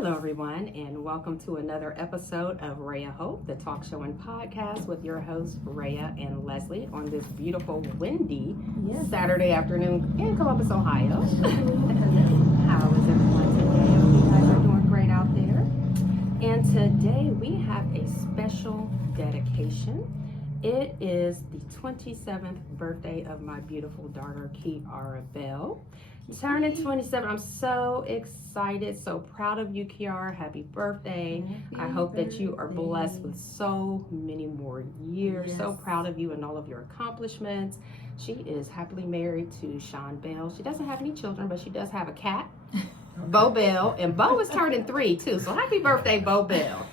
Hello, everyone, and welcome to another episode of Raya Hope, the talk show and podcast with your hosts, Raya and Leslie, on this beautiful, windy Saturday afternoon in Columbus, Ohio. How is everyone today? I hope you guys are doing great out there. And today we have a special dedication. It is the 27th birthday of my beautiful daughter, Kiara Bell. Turning 27. I'm so excited, so proud of you, Kiara. Happy birthday. I hope that you are blessed with so many more years. So proud of you and all of your accomplishments. She is happily married to Sean Bell. She doesn't have any children, but she does have a cat, Bo Bell, and Bo is turning 3 too. So happy birthday, Bo Bell.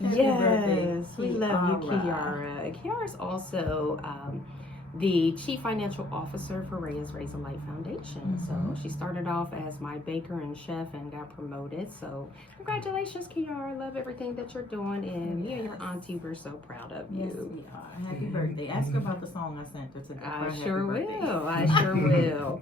Yes, we love you, Kiara. Kiara's also the Chief Financial Officer for Raya's Raise a Light Foundation. So she started off as my baker and chef and got promoted. So congratulations, Kiara. I love everything that you're doing. And me and your auntie, we're so proud of you. Yes, we are. Happy birthday. Ask her about the song I sent her today. I sure will.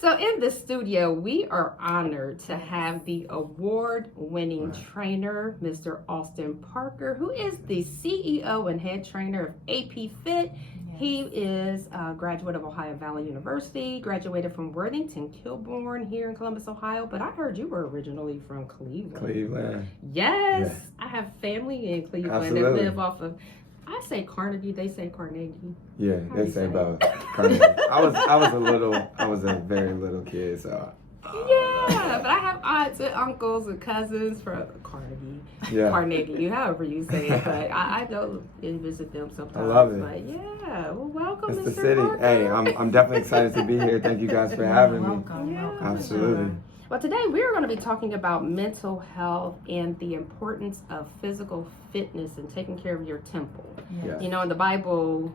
So in the studio, we are honored to have the award-winning trainer, Mr. Austin Parker, who is the CEO and head trainer of APFit. He is a graduate of Ohio Valley University, graduated from Worthington Kilbourne here in Columbus, Ohio, but I heard you were originally from Cleveland. Cleveland. Yes, yeah. I have family in Cleveland. Absolutely. That live off of, I say Carnegie, they say Carnegie. Yeah, they say both. Carnegie. I was a very little kid, so. Yeah, but I have aunts and uncles and cousins from Carnegie, however you say it. But I go and visit them sometimes. I love it. But yeah, well, welcome, it's Mr. the city. Parker. Hey, I'm definitely excited to be here. Thank you guys for having me. Welcome. Absolutely. Well, today we're going to be talking about mental health and the importance of physical fitness and taking care of your temple. Yes. You know, in the Bible,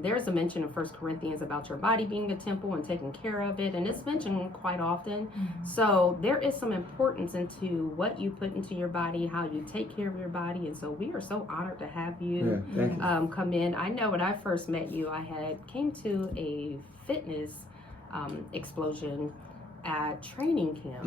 there's a mention in 1 Corinthians about your body being a temple and taking care of it, and it's mentioned quite often. So there is some importance into what you put into your body, how you take care of your body, and so we are so honored to have you, come in. I know when I first met you, I came to a fitness explosion at training camp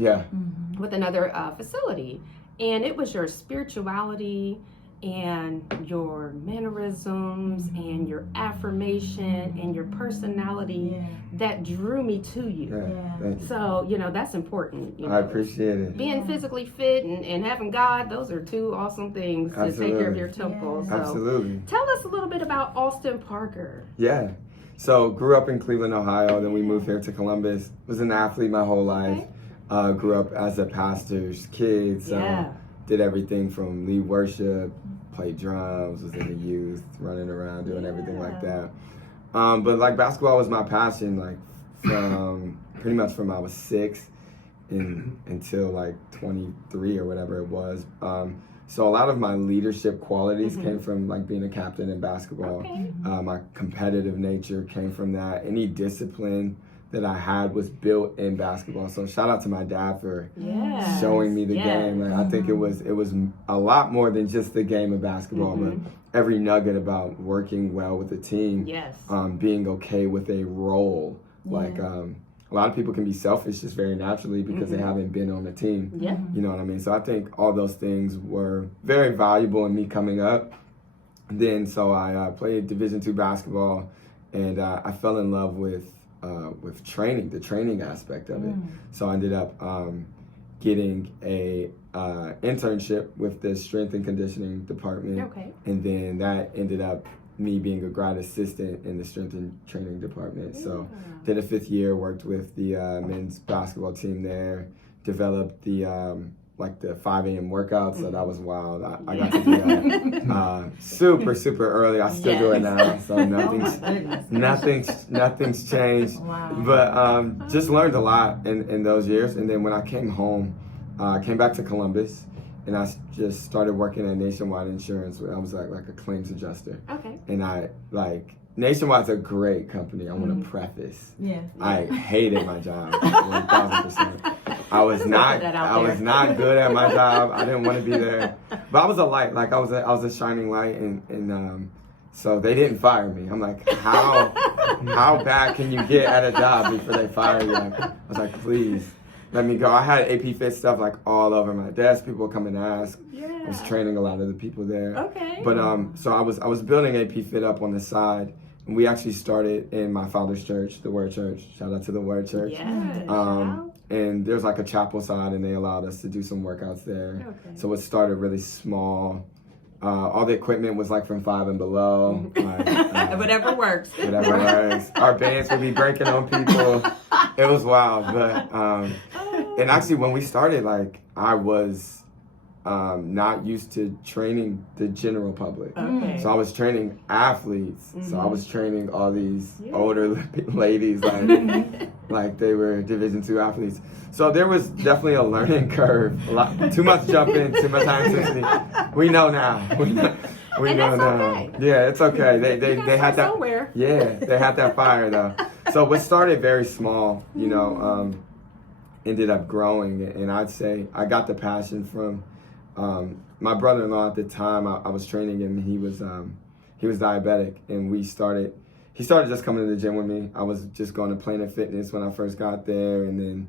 with another facility, and it was your spirituality and your mannerisms and your affirmation and your personality that drew me to you. So, you know, that's important. You know, I appreciate it. Being physically fit and having God, those are two awesome things to take care of your temple. So Absolutely. Tell us a little bit about Austin Parker. Yeah. So grew up in Cleveland, Ohio, then we moved here to Columbus. Was an athlete my whole life. Grew up as a pastor's kid, so did everything from lead worship, played drums, was in the youth, running around, doing everything like that. But like basketball was my passion, like from pretty much from I was 6 until like 23 or whatever it was. So a lot of my leadership qualities came from like being a captain in basketball. My competitive nature came from that. Any discipline that I had was built in basketball. So shout out to my dad for showing me the game. Like, I think it was a lot more than just the game of basketball, but every nugget about working well with a team, being okay with a role. Like a lot of people can be selfish just very naturally because they haven't been on the team. You know what I mean? So I think all those things were very valuable in me coming up. Then so I played Division II basketball, and I fell in love with training, the training aspect of it. So I ended up getting a internship with the strength and conditioning department, and then that ended up me being a grad assistant in the strength and training department. So did a 5th year, worked with the men's basketball team there, developed the like the 5 a.m. workouts, so that was wild. I got to do that super early. I still do it now, so nothing's changed. But just learned a lot in those years. And then when I came home, I came back to Columbus, and I just started working at Nationwide Insurance. I was like a claims adjuster. And I Nationwide's a great company. I want to preface. I hated my job, 1,000%. I was not good at my job. I didn't want to be there, but I was a light. Like I was a shining light, and so they didn't fire me. I'm like, how bad can you get at a job before they fire you? I was like, please. let me go. I had APFit stuff like all over my desk. People would come and ask. Yeah. I was training a lot of the people there. Okay. But so I was building APFit up on the side. And we actually started in my father's church, the Word Church. Shout out to the Word Church. Yeah. And there's like a chapel side, and they allowed us to do some workouts there. Okay. So it started really small. All the equipment was like from 5 and below. Like, Whatever works. Whatever works. Our bands would be breaking on people. It was wild. But and actually when we started, like I was not used to training the general public. Okay. So I was training athletes. So I was training all these older ladies like they were Division II athletes. So there was definitely a learning curve. Too much jumping, too much high intensity. We know now. We know now. Okay. Yeah, it's okay. They had that. Somewhere. Yeah, they had that fire though. So what started very small, ended up growing, and I'd say I got the passion from my brother-in-law at the time. I was training him. He was diabetic, and he started just coming to the gym with me. I was just going to Planet Fitness when I first got there, and then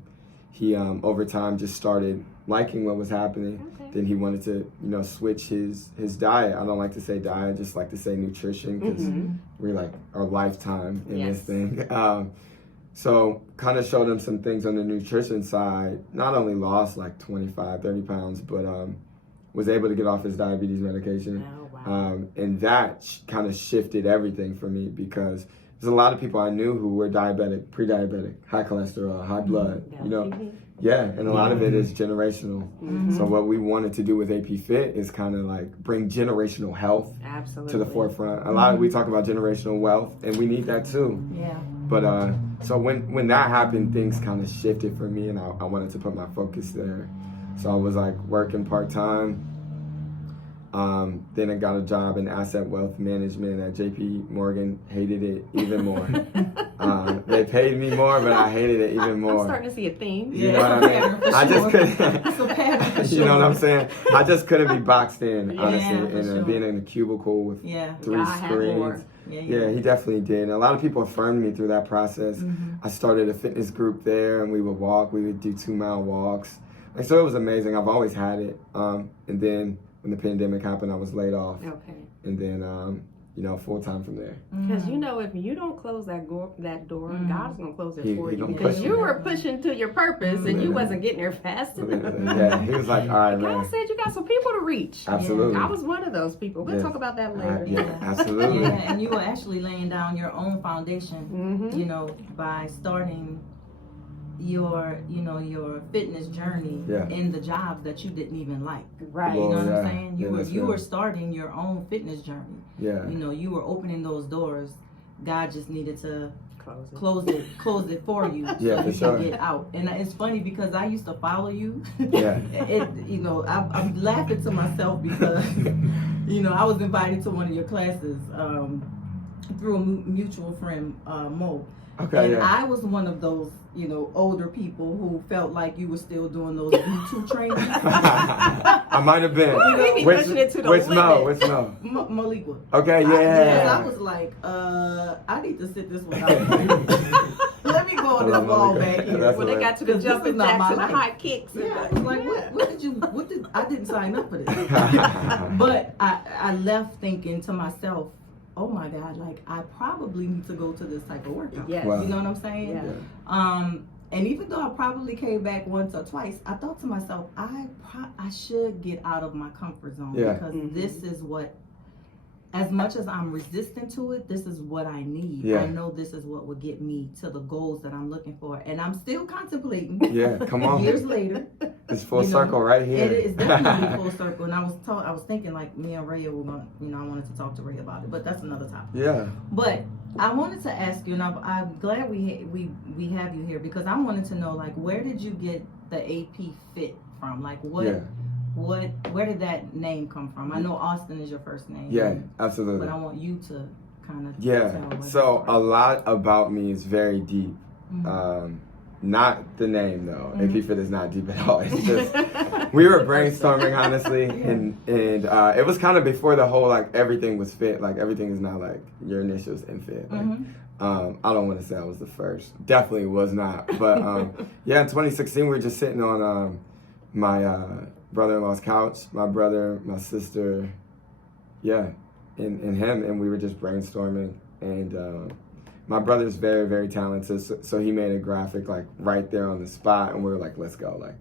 he over time just started liking what was happening. Okay. Then he wanted to switch his diet. I don't like to say diet, I just like to say nutrition, because we're like our lifetime in this thing. So kind of showed him some things on the nutrition side. Not only lost like 25, 30 pounds, but was able to get off his diabetes medication. Oh, wow. And that kind of shifted everything for me, because there's a lot of people I knew who were diabetic, pre-diabetic, high cholesterol, high blood, Yeah, and a lot of it is generational. So what we wanted to do with APFit is kind of like bring generational health to the forefront. A lot we talk about generational wealth, and we need that too. Yeah. But so when that happened, things kind of shifted for me, and I wanted to put my focus there. So I was like working part-time. Then I got a job in asset wealth management at JP Morgan. Hated it even more. They paid me more, but I hated it even more. I'm starting to see a theme. You know what I mean? I just couldn't. You know what I'm saying? I just couldn't be boxed in, honestly, and being in a cubicle with 3 screens. Yeah, he definitely did. And a lot of people affirmed me through that process. I started a fitness group there, and we would walk. We would do 2-mile walks. Like, so it was amazing. I've always had it. And then when the pandemic happened, I was laid off. Okay. And then, full time from there. Because if you don't close that door, God's gonna close it for you. He Because you were pushing to your purpose, and you wasn't getting there fast enough. Yeah, he was like, all right, man. God said you got some people to reach. Absolutely. I was one of those people. We'll talk about that later. Yeah, absolutely. Yeah, and you were actually laying down your own foundation, by starting your fitness journey in the jobs that you didn't even like. Right. You know what I'm saying? You were starting your own fitness journey. Yeah. You were opening those doors. God just needed to close it for you, so you can get out. And it's funny because I used to follow you. Yeah. I'm laughing to myself because I was invited to one of your classes through a mutual friend, Mo. Okay, and I was one of those, older people who felt like you were still doing those B2 trainings. I might have been. Which Mo? Maliqua. Okay, yeah. I was like, I need to sit this one out. Let me go on this wall back here. When they got to the jumping jacks and the high kicks. Yeah, I was like, I didn't sign up for this. But I left thinking to myself, oh my God, like I probably need to go to this type of workout. Yes. Wow. You know what I'm saying? Yeah. And even though I probably came back once or twice, I thought to myself, I should get out of my comfort zone because this is what, as much as I'm resistant to it, this is what I need. Yeah. I know this is what will get me to the goals that I'm looking for. And I'm still contemplating. Yeah, come on. Years later. It's full circle right here. It is definitely full circle. And I was thinking like me and Raya were going to, I wanted to talk to Raya about it, but that's another topic. Yeah. But I wanted to ask you, and I'm glad we have you here because I wanted to know, like, where did you get the APFit from? Like, where did that name come from? I know Austin is your first name. Yeah, absolutely. But I want you to kind of So a lot about me is very deep. not the name though. APFit is not deep at all. It's just we were brainstorming honestly, and it was kind of before the whole like everything was fit. Like everything is now like your initials in fit. Like, I don't want to say I was the first. Definitely was not. But yeah, in 2016 we were just sitting on my brother-in-law's couch. My brother, my sister, and him, and we were just brainstorming. And my brother's very, very talented, so he made a graphic like right there on the spot, and we were like, let's go, like,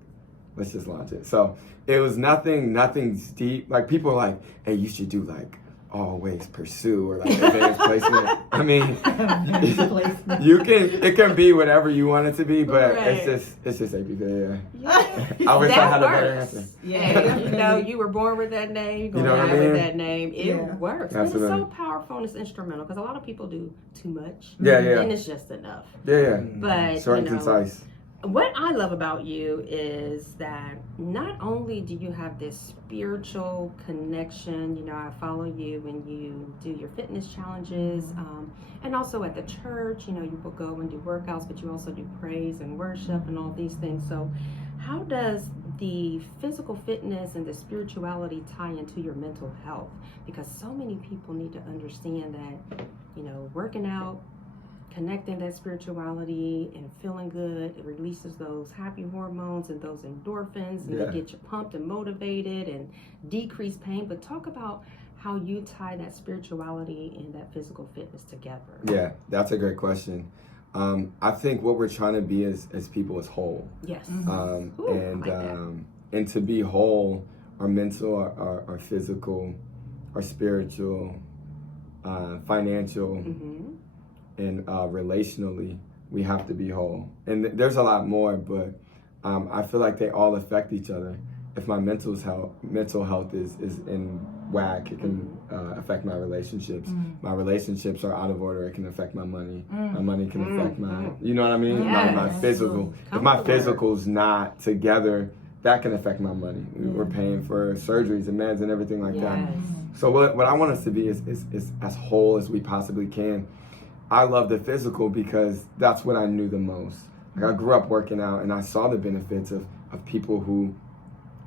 let's just launch it. So it was nothing's deep. Like people are like, hey, you should do like always pursue or like advanced placement. I mean, it can be whatever you want it to be, but it's just APFit. I wish I had a better answer. Yeah, you were born with that name. You're gonna die with that name. It works. Absolutely. And it's so powerful and it's instrumental because a lot of people do too much. Yeah. And it's just enough. Yeah. But short and concise. What I love about you is that not only do you have this spiritual connection, I follow you when you do your fitness challenges, and also at the church, you will go and do workouts, but you also do praise and worship and all these things. So how does the physical fitness and the spirituality tie into your mental health? Because so many people need to understand that, working out, connecting that spirituality and feeling good, it releases those happy hormones and those endorphins, and they get you pumped and motivated and decrease pain. But talk about how you tie that spirituality and that physical fitness together. Yeah, that's a great question. I think what we're trying to be as people is whole. Yes. And to be whole, our mental, our physical, our spiritual, financial, and relationally, we have to be whole. And there's a lot more, but I feel like they all affect each other. If my mental health is in whack, it can affect my relationships. My relationships are out of order, it can affect my money. My money can affect my, you know what I mean? Yes. My physical. If my physical's not together, that can affect my money. We're paying for surgeries and meds and everything like that. So what I want us to be is as whole as we possibly can. I love the physical because that's what I knew the most. Like I grew up working out and I saw the benefits of people who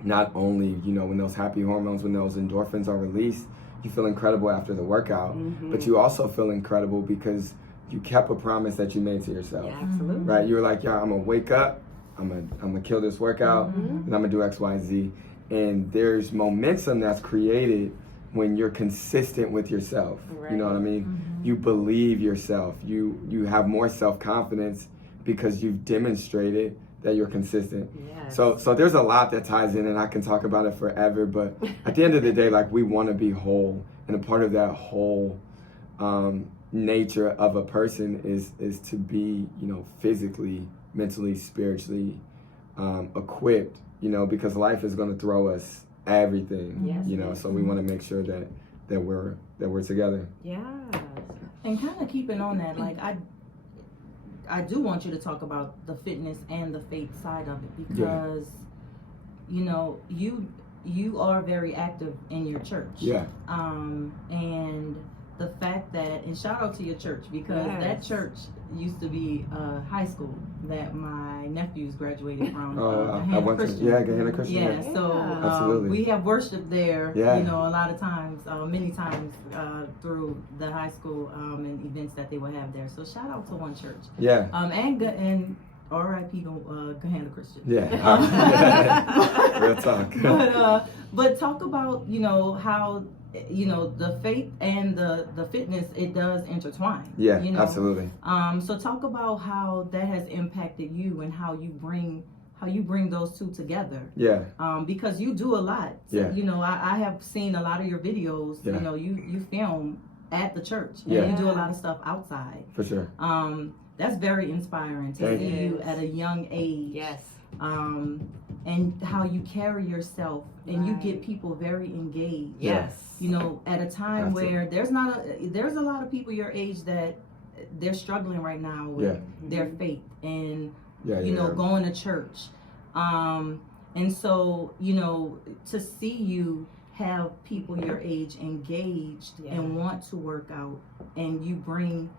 not only, when those happy hormones, when those endorphins are released, you feel incredible after the workout, but you also feel incredible because you kept a promise that you made to yourself. Yeah, absolutely. Right? You were like, I'm gonna wake up, I'm gonna kill this workout, and I'm gonna do X, Y, Z. And there's momentum that's created when you're consistent with yourself. You know what I mean? You believe yourself. You have more self-confidence because you've demonstrated that you're consistent. Yes. So there's a lot that ties in, and I can talk about it forever, but at the end of the day, like, we want to be whole, and a part of that whole nature of a person is to be, physically, mentally, spiritually equipped, because life is going to throw us everything, so we want to make sure that we're together. Yeah. And kind of keeping on that, like I do want you to talk about the fitness and the faith side of it because you are very active in your church. Yeah. And the fact that, and shout out to your church because that church used to be a high school that my nephews graduated from. Gahanna Christian. Yeah, so we have worshiped there, a lot of times, many times through the high school and events that they would have there. So shout out to one church. Yeah. And R.I.P. Gahanna Christian. Yeah. Real talk. But talk about, how the faith and the fitness, it does intertwine. Yeah, absolutely. So talk about how that has impacted you and how you bring those two together. Yeah. Because you do a lot. So, I have seen a lot of your videos. Yeah. You film at the church. And you do a lot of stuff outside. For sure. That's very inspiring to see you at a young age. Yes. And how you carry yourself, and you get people very engaged. Yes. At a time where there's a lot of people your age that they're struggling right now with their faith and going to church. And so, to see you have people your age engaged and want to work out, and you bring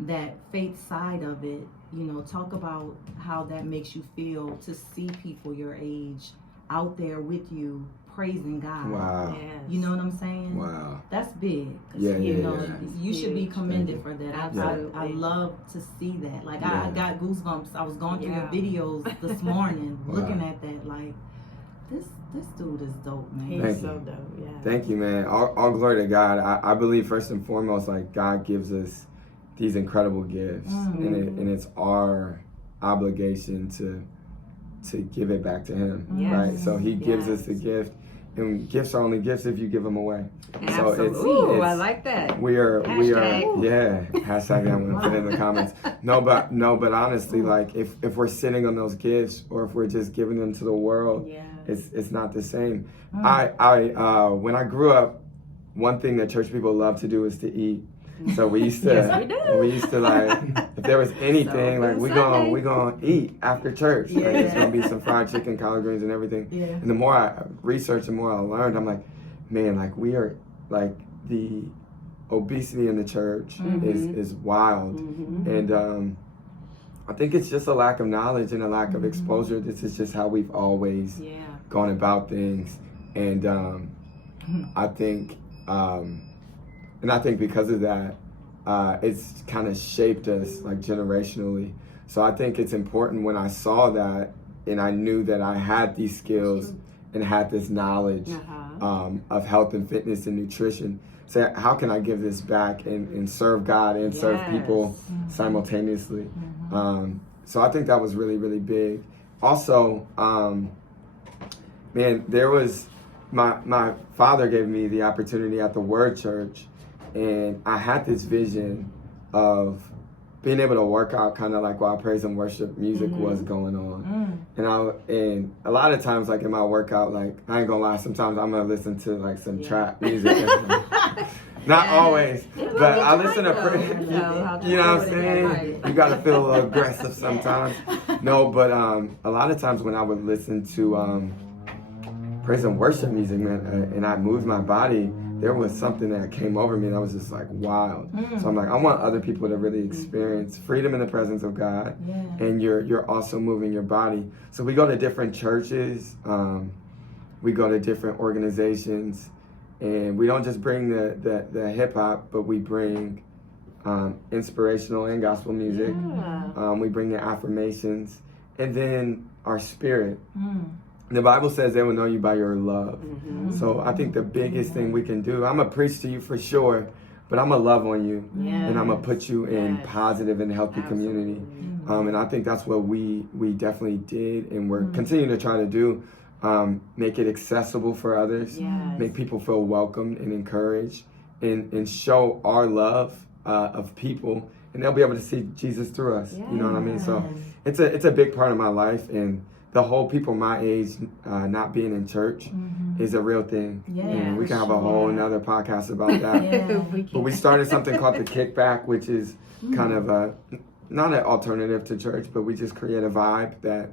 that faith side of it, you know, talk about how that makes you feel to see people your age out there with you praising God. Wow. Yes. You know what I'm saying? Wow. That's big. Yeah, you yeah, know, yeah. you should be commended for that. Absolutely. I love to see that. Like Yeah. I got goosebumps. I was going through Yeah. your videos this morning, Wow. looking at that. Like this dude is dope, man. He's Thank so you. dope. Yeah. Thank you, man. All glory to God. I believe first and foremost, like God gives us these incredible gifts, and it's our obligation to give it back to Him, Yes. right? So He gives Yes. us the gift, and gifts are only gifts if you give them away. Absolutely. So Ooh, it's I like that. we are, Hashtag. yeah. Hashtag that. I'm gonna put it in the comments. No, but honestly, like if we're sitting on those gifts, or if we're just giving them to the world, Yeah. it's not the same. I when I grew up, one thing that church people love to do is to eat. So we used to, Yes, we do. we used to like, if there was anything, So, like we gonna eat after church. Like, Yeah. it's gonna be some fried chicken, collard greens, and everything. Yeah. And the more I researched, the more I learned. I'm like, man, like we are like the obesity in the church is wild, and I think it's just a lack of knowledge and a lack of exposure. This is just how we've always gone about things, and I think. And I think because of that, it's kind of shaped us like generationally. So I think it's important when I saw that and I knew that I had these skills and had this knowledge of health and fitness and nutrition. So how can I give this back and serve God and serve people simultaneously? So I think that was really, really big. Also, man, there was, my father gave me the opportunity at the Word Church. And I had this vision of being able to work out kind of like while praise and worship music was going on. And a lot of times, like in my workout, like I ain't gonna lie, sometimes I'm gonna listen to like some trap music. Not always, but I listen to you know what I'm saying? You gotta feel a little aggressive sometimes. No, but a lot of times when I would listen to praise and worship music, man, and I moved my body, there was something that came over me that was just like wild. So I'm like, I want other people to really experience freedom in the presence of God, and you're also moving your body. So we go to different churches, we go to different organizations, and we don't just bring the hip hop, but we bring inspirational and gospel music. We bring the affirmations, and then our spirit. The Bible says they will know you by your love. So I think the biggest thing we can do, I'm going to preach to you for sure, but I'm going to love on you. And I'm going to put you in positive and healthy community. And I think that's what we definitely did, and we're continuing to try to do. Make it accessible for others, make people feel welcomed and encouraged, and show our love of people, and they'll be able to see Jesus through us. You know what I mean? So it's a big part of my life, and the whole people my age not being in church is a real thing. And we can have a whole another podcast about that. But we started something called the Kickback, which is kind of not an alternative to church, but we just create a vibe that,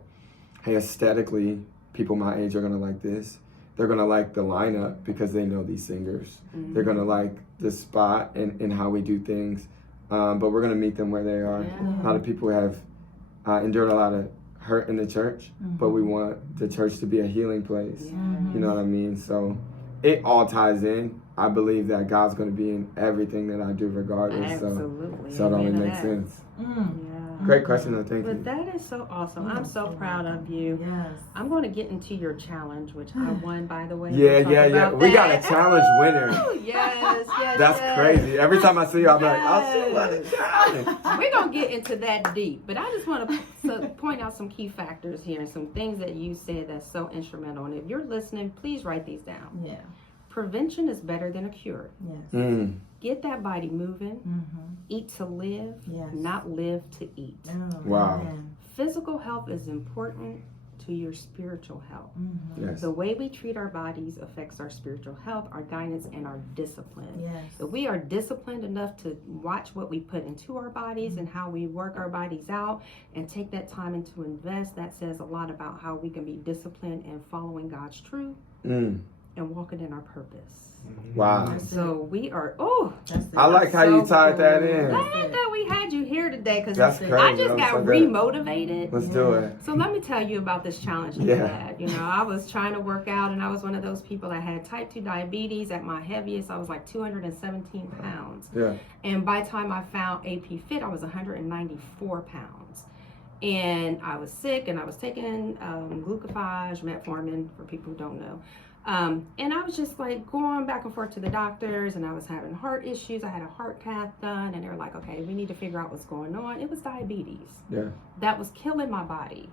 hey, aesthetically, people my age are gonna like this. They're gonna like the lineup because they know these singers. They're gonna like the spot and how we do things. But we're gonna meet them where they are. A lot of people have endured a lot of hurt in the church, but we want the church to be a healing place. You know what I mean? So it all ties in. I believe that God's going to be in everything that I do regardless. Absolutely. So it only makes sense. Great question, though. Thank you. But that is so awesome. I'm so proud of you. I'm going to get into your challenge, which I won, by the way. Yeah. We got a challenge winner. Yes. That's crazy. Every time I see you, I'm like, I'll see what a challenge. We're going to get into that deep, but I just want to point out some key factors here and some things that you said that's so instrumental. And if you're listening, please write these down. Prevention is better than a cure. Get that body moving. Eat to live, not live to eat. Wow. Physical health is important to your spiritual health. Yes. The way we treat our bodies affects our spiritual health, our guidance, and our discipline. If we are disciplined enough to watch what we put into our bodies and how we work our bodies out and take that time and to invest, that says a lot about how we can be disciplined and following God's truth. and walking in our purpose. Wow. So we are, I like how you tied that in. Glad that we had you here today because That's crazy. I just got so remotivated. Let's do it. So let me tell you about this challenge that I had. You know, I was trying to work out, and I was one of those people that had type 2 diabetes. At my heaviest, I was like 217 pounds. Yeah. And by the time I found APFit, I was 194 pounds. And I was sick, and I was taking glucophage, metformin, for people who don't know. And I was just like going back and forth to the doctors, and I was having heart issues. I had a heart cath done, and they were like, okay, we need to figure out what's going on. It was diabetes. Yeah. That was killing my body.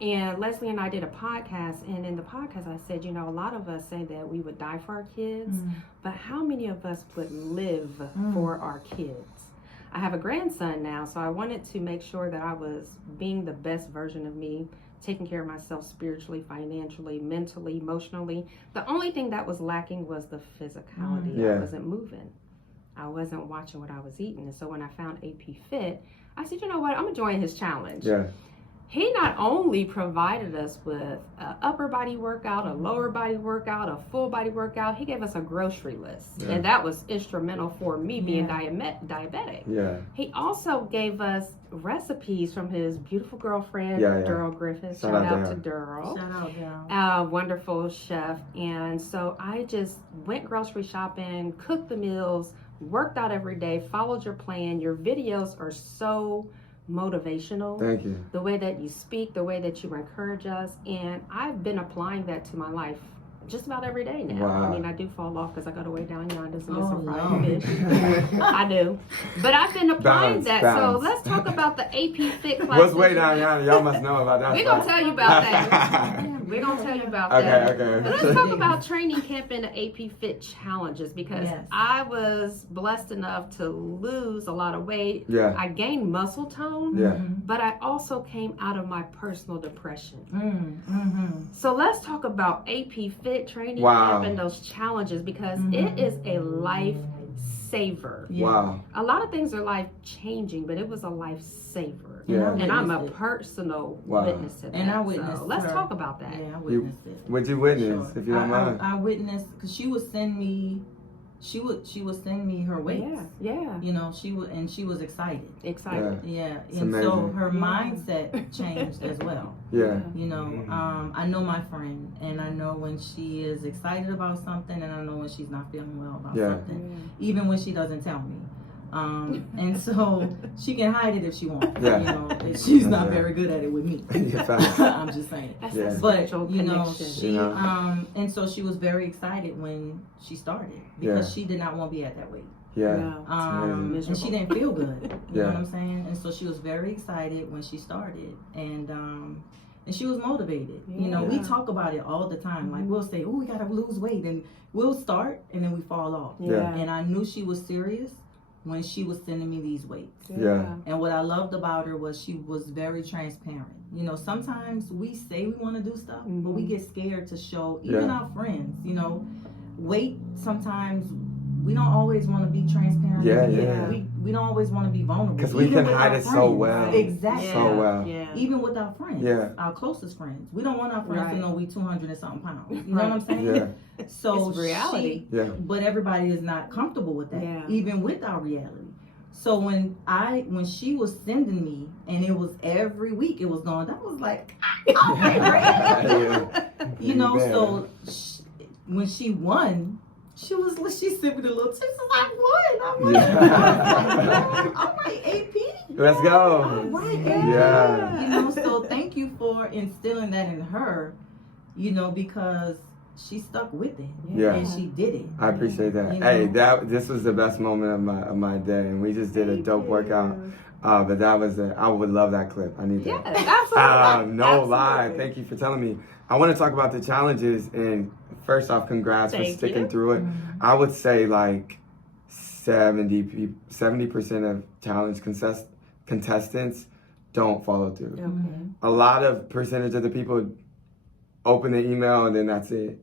And Leslie and I did a podcast, and in the podcast I said, you know, a lot of us say that we would die for our kids, but how many of us would live for our kids? I have a grandson now, so I wanted to make sure that I was being the best version of me, taking care of myself spiritually, financially, mentally, emotionally. The only thing that was lacking was the physicality. I wasn't moving. I wasn't watching what I was eating. And so when I found APFit, I said, you know what, I'm going to join his challenge. Yeah. He not only provided us with an upper body workout, a lower body workout, a full body workout, he gave us a grocery list. Yeah. And that was instrumental for me being diabetic. Yeah. He also gave us recipes from his beautiful girlfriend, Daryl Griffiths. Shout out to Daryl. Shout out, wonderful chef. And so I just went grocery shopping, cooked the meals, worked out every day, followed your plan. Your videos are so motivational. Thank you. The way that you speak, the way that you encourage us, and I've been applying that to my life just about every day now. Wow. I mean, I do fall off because I go to way down yonder to get some fried fish. I do, but I've been applying that. So let's talk about the APFit class. What's way down yonder? Y'all must know about that. We're gonna tell you about that. We're gonna tell you about that. Okay. But let's talk about training camp and the APFit challenges, because I was blessed enough to lose a lot of weight. Yeah. I gained muscle tone. Yeah. But I also came out of my personal depression. So let's talk about APFit training camp and those challenges, because it is a life saver. Wow. A lot of things are life changing, but it was a life saver. Yeah. And I'm a personal witness to that. And I witnessed. So let's talk about that. Yeah, I witnessed it. What'd you witness, if you don't mind? I witnessed, because she would send me. She would send me her weights. Yeah. You know, she was excited. Yeah. It's And amazing. so her mindset changed as well. Yeah. You know, I know my friend, and I know when she is excited about something, and I know when she's not feeling well about something, even when she doesn't tell me. And so she can hide it if she wants. Yeah. You know, she's not very good at it with me. I'm just saying. But you know, she and so she was very excited when she started, because she did not want to be at that weight. And she didn't feel good. You know what I'm saying? And so she was very excited when she started, and she was motivated. You know, we talk about it all the time. Like, we'll say, "Oh, we gotta lose weight," and we'll start, and then we fall off. And I knew she was serious when she was sending me these weights. And what I loved about her was she was very transparent. You know, sometimes we say we want to do stuff, but we get scared to show, even our friends, you know, weight. Sometimes we don't always want to be transparent. We don't always want to be vulnerable. Because we can hide it so well. Exactly. So well. Even with our friends, our closest friends. We don't want our friends to know we 200 and something pounds. You know what I'm saying? So it's reality. But everybody is not comfortable with that, even with our reality. So when she was sending me, and it was every week, it was going, that was like, you know, so when she won, she sent me the little tips. I won. I'm like, AP. Let's go. I'm like, yeah. You know, so thank you for instilling that in her, you know, because she stuck with it. And she did it. I appreciate that. You Hey, know? this was the best moment of my day, and we just did a dope workout. But that was I would love that clip. I need that. Absolutely. No lie. Thank you for telling me. I want to talk about the challenges, and first off, congrats for sticking through it. I would say like 70% of challenge contestants don't follow through. A lot of percentage of the people open the email and then that's it.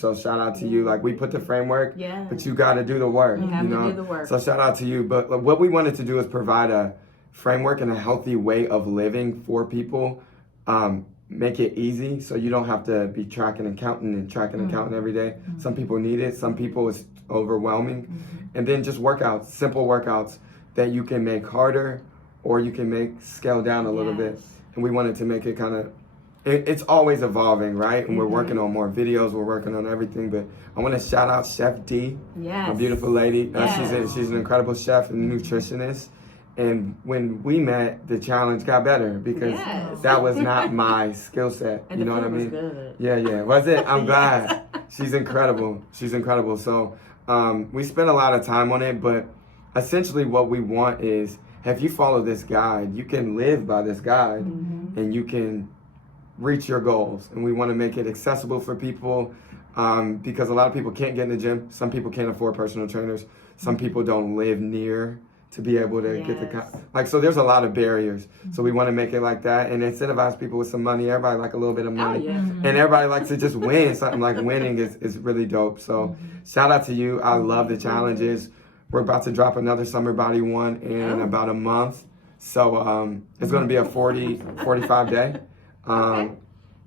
So shout out to you. Like, we put the framework, but you got to do the work. You have to do the work. So shout out to you. But what we wanted to do is provide a framework and a healthy way of living for people. make it easy so you don't have to be tracking and counting every day. Some people need it. Some people it's overwhelming. And then just workouts, simple workouts that you can make harder or you can make scale down a little bit. And we wanted to make it kind of, it's always evolving, right? And we're working on more videos, we're working on everything. But I want to shout out Chef D, a beautiful lady. She's an incredible chef and nutritionist. And when we met, the challenge got better because that was not my skill set. And you know what I mean? Good. Yeah. Was it? I'm glad. She's incredible. So we spent a lot of time on it, but essentially what we want is, if you follow this guide, you can live by this guide and you can reach your goals. And we want to make it accessible for people because a lot of people can't get in the gym. Some people can't afford personal trainers. Some people don't live near to be able to get the so there's a lot of barriers. So we want to make it like that and incentivize people with some money. Everybody like a little bit of money. And everybody likes to just win. Something like winning is really dope. So shout out to you. I love the challenges. We're about to drop another summer body one in about a month. So it's going to be a 45 day. And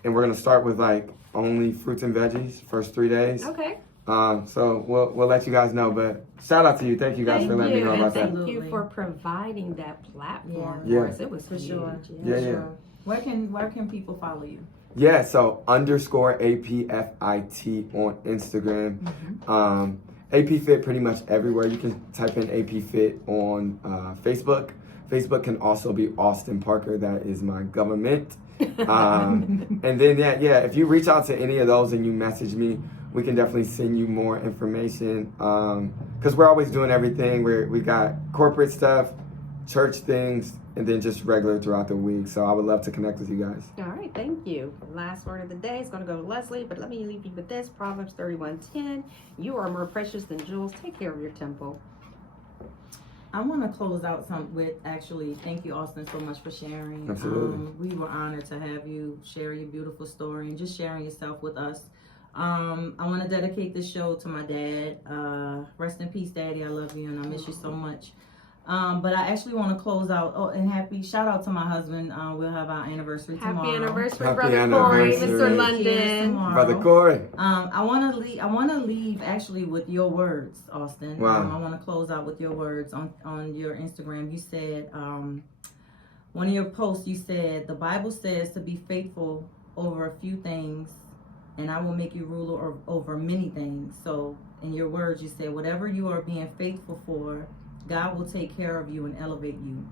we're going to start with like only fruits and veggies first 3 days. So we'll let you guys know, but shout out to you. Thank you guys for letting me know about that. Thank you for providing that platform for us. It was for sure. Yeah. Where can people follow you? Yeah, so _APFIT on Instagram. APFit pretty much everywhere. You can type in APFit on Facebook. Facebook can also be Austin Parker. That is my government. And then if you reach out to any of those and you message me, we can definitely send you more information because we're always doing everything. We got corporate stuff, church things, and then just regular throughout the week. So I would love to connect with you guys. All right, thank you. Last word of the day is going to go to Leslie, but let me leave you with this. Proverbs 31:10. You are more precious than jewels. Take care of your temple. I want to close out thank you, Austin, so much for sharing. Absolutely. We were honored to have you share your beautiful story and just sharing yourself with us. I want to dedicate this show to my dad. Rest in peace, Daddy. I love you and I miss you so much. But I actually want to close out. Shout out to my husband. We'll have our anniversary tomorrow. Happy anniversary, Happy Brother Corey, Mr. London. Brother Corey. I want to leave actually with your words, Austin. Wow. I want to close out with your words on your Instagram. You said, one of your posts, you said, the Bible says to be faithful over a few things, and I will make you ruler over many things. So in your words, you said, whatever you are being faithful for, God will take care of you and elevate you.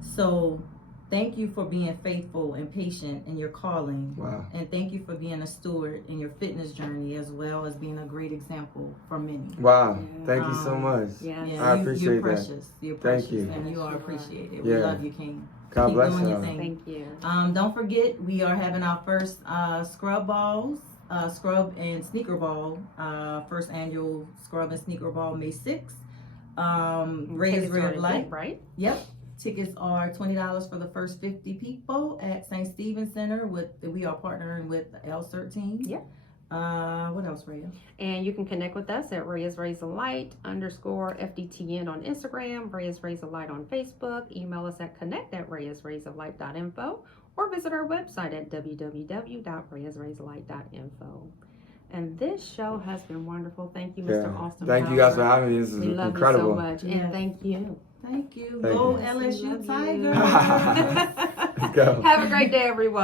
So thank you for being faithful and patient in your calling. Wow. And thank you for being a steward in your fitness journey, as well as being a great example for many. Wow. Thank you so much. I appreciate you're precious. that. You're precious. Thank you. And you are appreciated. Yeah. We love you, King. God bless you. Thank you. Don't forget, we are having our first scrub and sneaker ball, first annual scrub and sneaker ball, May 6th. Raise Red Light, right? Yep. Tickets are $20 for the first 50 people at St. Stephen's Center. We are partnering with L13. Yep. What else, Raya? And you can connect with us at Raya's Raise a Light _FDTN on Instagram, Raya's Raise a Light on Facebook. Email us at connect@rayasraiselight.info or visit our website at www.rayasraiselight.info. And this show has been wonderful. Thank you, Mr. Austin. Thank you guys for having me. This is incredible. We love you so much. And thank you. Thank you. Thank Go you. LSU Tigers. Let's go. Have a great day, everyone.